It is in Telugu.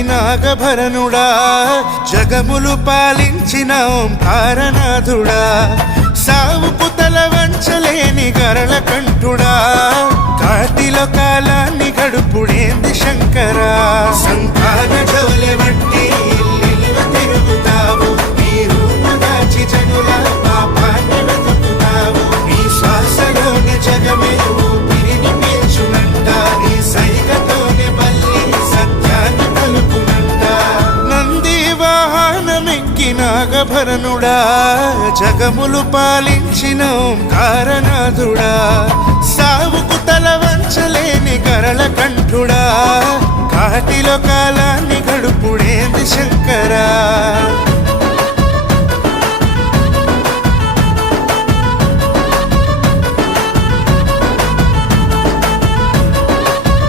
నాగభరణుడా జగములు పాలించిన ఓంకారనాథుడా సావుకు తల వంచలేని గరళ కంఠుడా కాటిలో కాలాన్ని గడుపుడేంది శంకరా సంతాన జవలె వట్టి ఇల్లు తిరుగుతావు నీ రూపు దాచి జనుల పాపాన్ని వెతుకుతావు నీ శ్వాసలోని జగమే ఊపిరిని పీల్చునంట నీ సైగతోనే బల్లి సత్యాన్ని పలుకునంట నంది వాహనమెక్కి నాగభరణుడా జగములు పాలించిన ఓంకారనాథుడా సావుకు తల వంచ